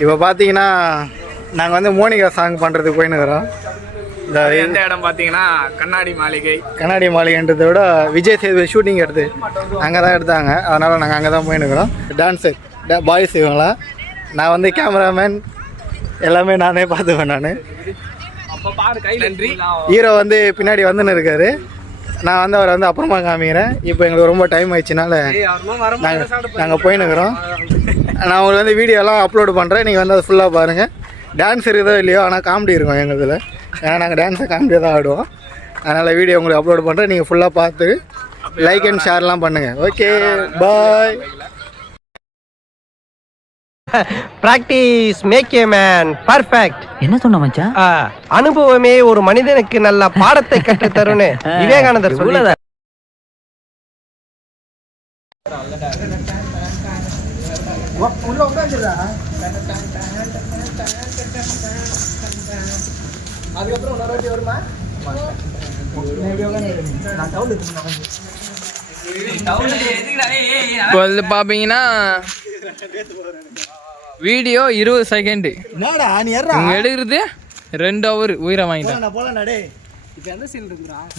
இப்போ பார்த்தீங்கன்னா நாங்கள் வந்து மோனிகா சாங் பண்ணுறதுக்கு போயின்னுக்கிறோம். இந்த எந்த இடம் பார்த்தீங்கன்னா கண்ணாடி மாளிகைன்றதை விட விஜய் சேதுபதி ஷூட்டிங் எடுத்து அங்கே தான் எடுத்தாங்க. அதனால் நாங்கள் அங்கே தான் போயின்னுக்கிறோம். டான்ஸர் பாய்ஸ் இவங்களா, நான் வந்து கேமராமேன் எல்லாமே நானே பார்த்துவேன். நான் ஹீரோ வந்து பின்னாடி வந்துன்னு இருக்காரு. நான் வந்து அவரை வந்து அப்புறமா காமிக்கிறேன். இப்போ எங்களுக்கு ரொம்ப டைம் ஆயிடுச்சுனால நாங்கள் போயின்னுக்கிறோம். நான் உங்களுக்கு வந்து வீடியோலாம் அப்லோடு பண்ணுறேன். நீங்கள் வந்து அதை ஃபுல்லாக பாருங்கள். டான்ஸ் இருக்குதோ இல்லையோ, ஆனால் காமெடி இருக்கும் எங்கள் இதில். ஏன்னா நாங்கள் டான்ஸை காமெடியாக தான் ஆடுவோம். அதனால் வீடியோ உங்களுக்கு அப்லோட் பண்ணுறேன். நீங்கள் ஃபுல்லாக பார்த்து லைக் அண்ட் ஷேர்லாம் பண்ணுங்கள். Okay, bye. Practice make a man perfect. என்ன சொன்ன மச்சான்? அனுபவமே ஒரு மனிதனுக்கு நல்ல பாடத்தை கற்று தரும்னு விவேகானந்தர் சொல்லுவார். இப்போ வந்து பார்த்தீங்கன்னா வீடியோ 20 செகண்ட் எடுக்கிறது 2 ஹவர் உயிரை வாங்கிட்டேன்.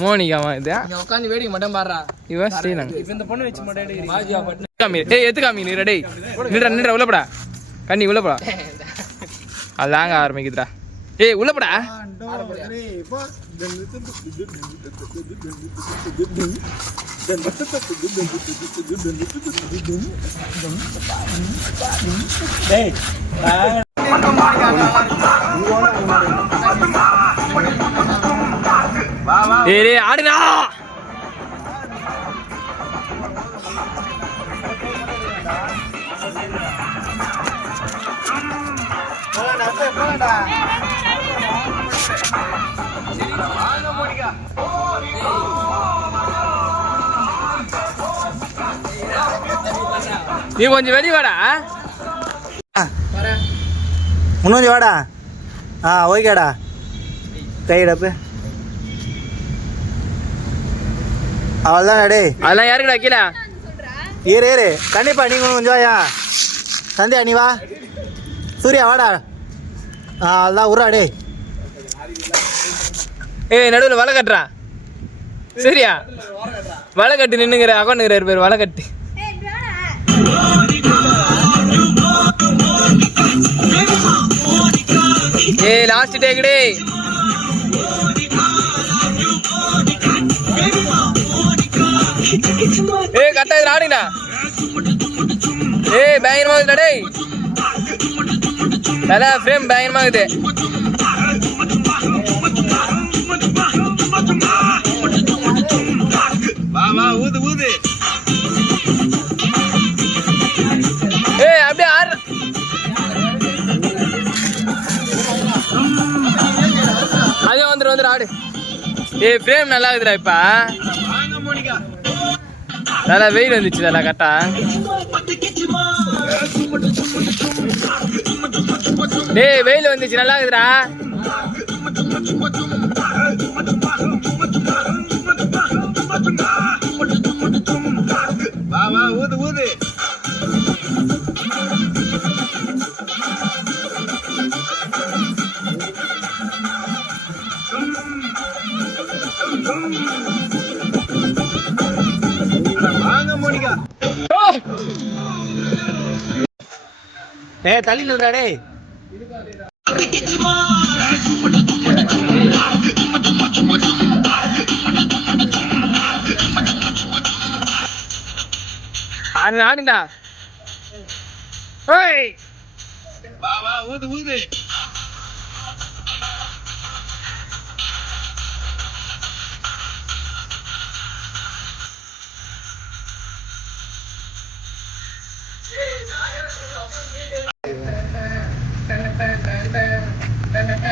மோனிகா இது உட்காந்து வேடிக்கை மட்டும் பாடுறா. இவன் ஸ்ரீலங்கா இந்த பொண்ணு வச்சு மட்டும் எத்து காமி நீ ரெடி நின்ற உள்ளப்படா கண்ணி உள்ளப்படா. அதாங்க ஆரம்பிக்குதுடா. ஏய் உள்ளப்படா. ஏய் ஆடுடா. நீ கொஞ்சம் வெளியே வாடா. முன்னூஞ்சி வாடா. ஓகேடா. கைடப்பு அவள்தான் டே. அதெல்லாம் யாருக்குடா கீழே? ஏறு கண்டிப்பா. நீங்க கொஞ்சம் வாயா. சந்தியா நீ வா. சூர்யா வாடா. அதான் உருடா டே. ஏய் நடுவில் வலை கட்டுறா. சரியா வலை கட்டி நின்னுங்கிற அக்கௌண்ட் பேர் வலை கட்டி. ஏய் லாஸ்ட் டேக் டே. ஏய் கரெக்டா இது ஆடுங்கடா. ஏய் பயங்கரமா இருக்குடா டேய். நல்லா ஃப்ரேம் பயங்கரமா இருக்குது. ஊது ஊது. ஏய் அப்படியே ஆடு. அதே வந்துரு ஆடு. ஏய் ஃப்ரேம் நல்லா இருக்குதுடா. இப்ப நல்லா வெயில் வந்துச்சு. நல்லா கரெக்டா. டேய் வெயில் வந்துச்சு நல்லா இருக்குதுடா. ஊது ஊது. ஏய் தள்ளி நில்றா டேய். ஆடுடா. ஏய் வா ஊது ஊது.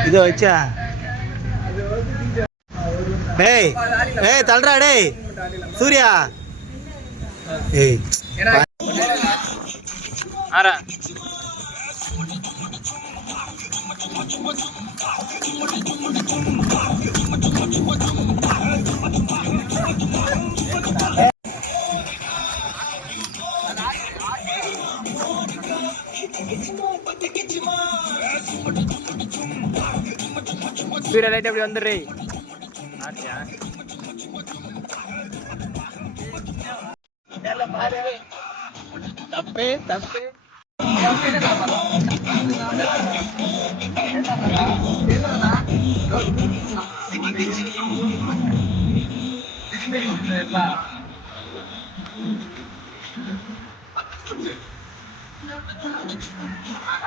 இது வச்சா டேய். ஏய் தள்ளுறா டேய் சூர்யா. ஏய் ஆரா. It's சூர்யா லைட் அப்படி வந்துடுறே. தப்பே தப்பே.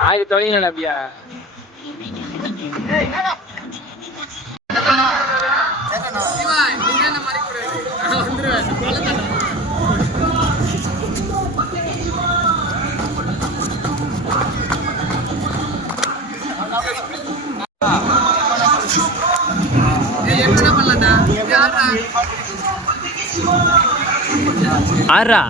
ஆயிரத்தி தொழில் அப்படியா ஆறா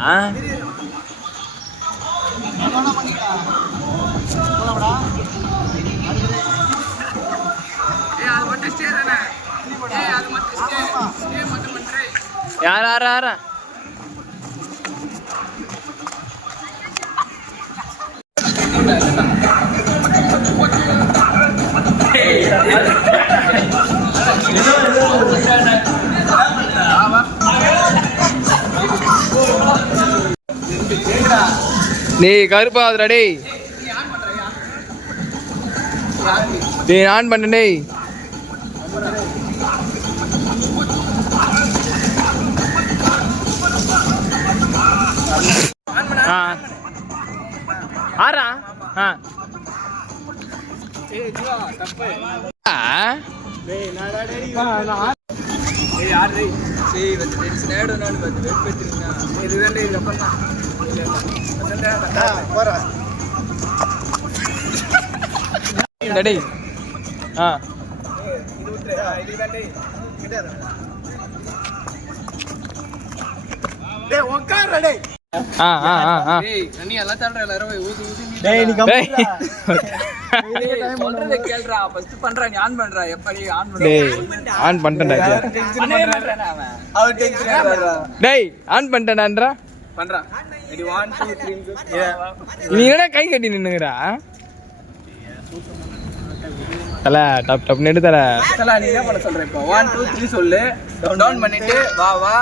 யார் யார் யாரா டேய் கருப்பாதுடா டேய். டேய் ஆன் பண்ண டேய். ஆறா கை கட்டி நின்னுங்கடா தல டப் டப் நெடு தல நீ என்ன பண்ண சொல்ற இப்போ 1 2 3 சொல்லு டவுன் பண்ணிட்டு வா வா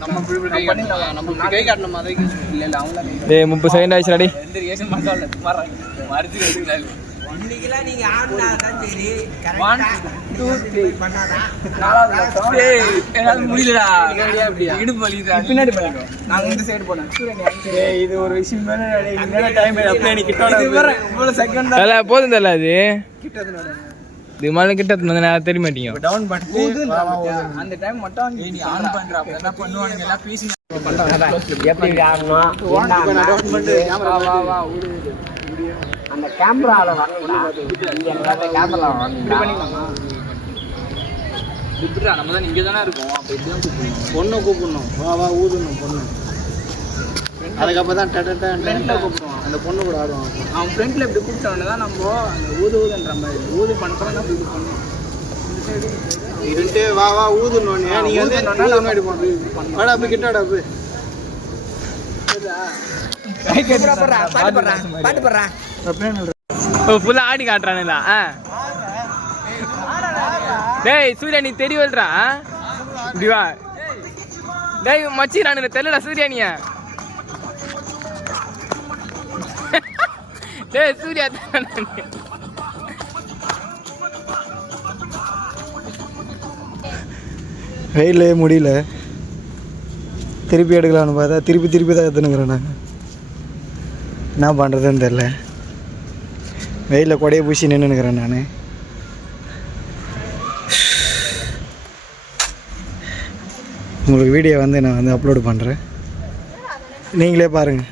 நம்ம பண்ணிடலாம் நம்ம கை காட்டணும் மாதிரி இல்ல இல்ல அவங்கள டேய் 30 செகண்ட் ஆயிடுச்சுடா டேய் எந்த ரியாக்ஷன் பண்ணல மாறாங்க மறுத்து எடுக்கல இன்னைக்குலாம் நீங்க ஆடுனா தான் சரி கரெக்ட்டா 1 2 3 பண்ணாதா நாலாவது டேய் என்னால முடியலடா அப்படியே இடுப்பு வலிக்குது பின்னாடி பண்ணிக்கோ நான் இந்த சைடு போறேன் டேய் இது ஒரு விஷயம் மேல டேய் என்னடா டைம் அப்படியே நீ கிட்டோட இவ்வளவு செகண்ட் தான் இல்ல போதும் தல அது கிட்டதுனோட இது மேல கிட்ட நான் தெரிய மாட்டீங்க டவுன் பண்ணிட்டு அந்த டைம் மட்டும் நீ ஆன் பண்ற அப்ப என்ன பண்ணுவானுங்க எல்லாம் பீசிங் பண்றாங்க எப்படி ஆடணும் என்ன டவுன் பண்ணிட்டு கேமரா வா வா ஓடு அந்த கேமரால வரணும் நீங்க எல்லாத்த கேமரால வரணும் இப்படி பண்ணிக்கலாமா இப்படிடா நம்ம தான் இங்க தான இருக்கோம் அப்ப இப்படி தான் கூப்பிடணும் பொண்ணை கூப்பிடணும் வா வா ஊதணும் பொண்ணு அதுக்கப்புறம் தான் ஃப்ரெண்ட்ல கூப்பிடுவான் அந்த பொண்ணு கூட ஆடுவான் அவன் ஃப்ரெண்ட்ல இப்படி கூப்பிட்டவன தான் நம்ம அந்த ஊதுன்ற மாதிரி ஊது பண்றோம்னா இப்படி பண்ணுவோம் இருந்துட்டு வா வா ஊதுனோம் நீங்க வந்து முன்னாடி போங்க வாடா போய் கிட்டடா போய் பாட்டு போடுறா ஃபுல்லா ஆடி காட்டுறானுங்களா டேய் சூர்யா நீ தெரியவல்றா இப்படி வா டேய் மச்சி நானு தெரியலடா சூர்யா நீ டேய் சூர்யா வெயிலே முடியல திருப்பி எடுக்கலான்னு பார்த்தா திருப்பி தான் எடுத்துனுங்கிறேன் நான் என்ன பண்ணுறதுன்னு தெரில வெயிலில் கொடையை பூசி நின்றுக்கிறேன் நான் உங்களுக்கு வீடியோ வந்து நான் வந்து அப்லோடு பண்ணுறேன் நீங்களே பாருங்கள்